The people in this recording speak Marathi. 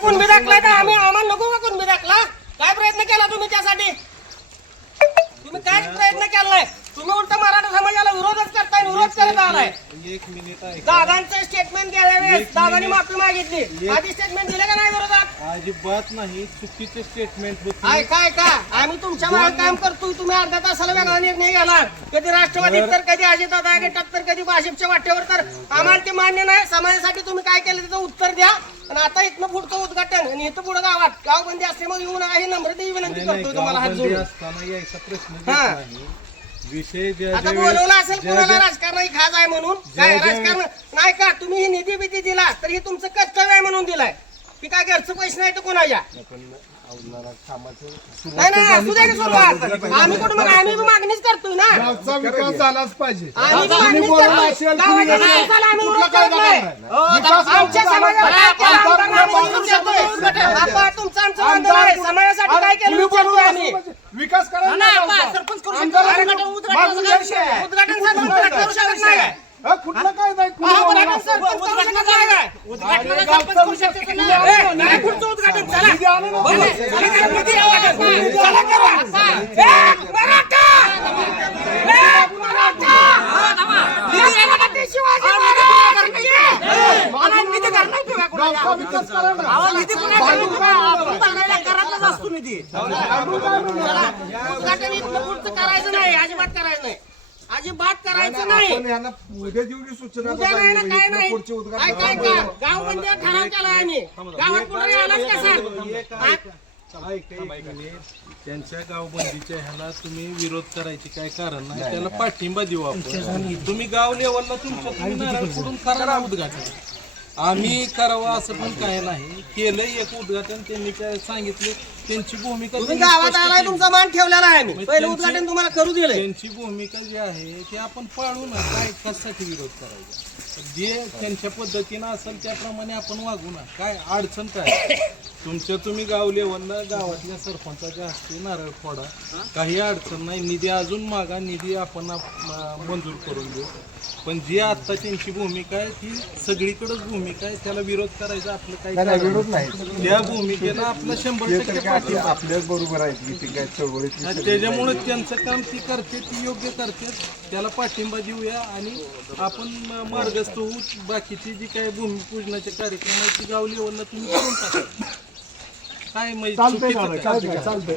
कुणबी दाखला तर आम्ही आम्हाला नको का कुणबी दाखला? काय प्रयत्न केला तुम्ही त्यासाठी? तुम्ही काय प्रयत्न केला नाही तुम्ही उलट मराठा समाजाला विरोधच करताय विरोध करत आलाय. एक मिनिट आहे दादांचं स्टेटमेंट द्यायला वेळेस दादांनी माफी मागितली. आधी स्टेटमेंट दिले का नाही विरोधात? अजिबात नाही चुकीचे स्टेटमेंट काय काय का आम्ही तुमच्या मागे काम करतोय तुम्ही अर्ध्या तासाला वेगळा निर्णय घ्याला कधी राष्ट्रवादीत तर कधी अजितदादा गटात तर कधी भाजपच्या वाटेवर तर. आम्हाला ते मान्य नाही. समाजासाठी तुम्ही काय केलं त्याचं उत्तर द्या. आणि आता इथनं पुढचं उद्घाटन आणि इथं पुढे गावात गावबंदी असल्यामुळे येऊ नका ही नम्रतेची विनंती करतोय तुम्हाला हात जोडून. असताना यायचा प्रश्न येत हा. नाही. विषय ज्या आता ज्या वेळेस- बोलवलं असेल ज्या- कोणाला ज्या- राजकारण खाज आहे म्हणून. काय ज्या- राजकारण? नाही का? तुम्ही ही निधी बिधी दिला तर हे तुमचं कर्तव्य आहे म्हणून दिलाय. की काय घरचं पैसे नाही तर कोणाच्या आपण नाही नाही असू द्या की सुरुवात आम्ही कुठं मग आम्ही मागणीच करतोय ना गावचा विकास झालाच पाहिजे आम्ही मागणीच करतोय गावाच्या विकासाला आम्ही कुठला विरोध करत नाही. नाही. विकास आमच्या समाजाला काय. केलं आमदार आमदारांना आम्ही विचारतोय. विचारतोय. बाबा, तुमचं आमचं आमदार आहे समाजासाठी काय केलं विचारतोय आम्ही म्हणजे विकास करायला नाही, नाही बा, आमदार. सरपंच करू शकतो. आमदार अरे, मागून उद्घाटन द्यायचं आहे. हा, कुठलं काय नाही? उद्घाटनाला अरे, गावचं विकास नाही. करायचं नाही अजिबात करायचं नाही. अजिबात करायचं नाही आपण यांना उद्या सूचना उद्या नाही ना काय नाही. पुढचे काय काय उद्घाटन गाव म्हणजे ठराव केला आम्ही. गावात कुठे आलाच कसा? एक ऐका. ऐका एक मिनिट. त्यांच्या गावबंदीच्या ह्याला तुम्ही विरोध करायचे काय कारण नाही? त्याला पाठिंबा देऊ आपण. तुम्ही गाव लेवलला तुमच्या तुम्ही नारळ फोडून करा ना उद्घाटन. आम्ही करावं असं पण काय नाही. केलं एक उद्घाटन त्यांनी काय सांगितले त्यांची भूमिका तुम्ही त्यांनी गावात स्पष्ट आलाय केली. तुमचा मान ठेवलेला आहे आम्ही पहिलं उद्घाटन तुम्हाला करू दिलंय. त्यांची भूमिका जी आहे ती आपण पाळू ना काय कशासाठी विरोध करायचा? जे त्यांच्या पद्धतीनं असेल त्याप्रमाणे आपण वागू ना काय अडचण काय? तुमच्या तुम्ही गाव लेवलला गावातल्या सरपंचाच्या हस्ते नारळ फोडा काही अडचण नाही. निधी अजून मागा निधी आपण आप- म- मंजूर करून देऊ. पण जी आता त्यांची भूमिका आहे ती सगळीकडेच भूमिका आहे. त्याला विरोध करायचा आपलं काही कारण विरोध नाही. नाही. त्या भूमिकेला आपला शंभर टक्के पाठिंबा आहे. आपल्याच बरोबर आहे की ती काय आणि त्याच्यामुळे त्यांचं काम ती करते ती योग्य करते. त्याला पाठिंबा देऊया आणि आपण म- मार्गस्थ होऊ बाकीची जी काही भूमिपूजनाचे कार्यक्रम आहेत ती गाव लेवलला तुम्ही करून टाका. काय चालतंय चुकीचं दादा, काय? चालतंय चालतंय.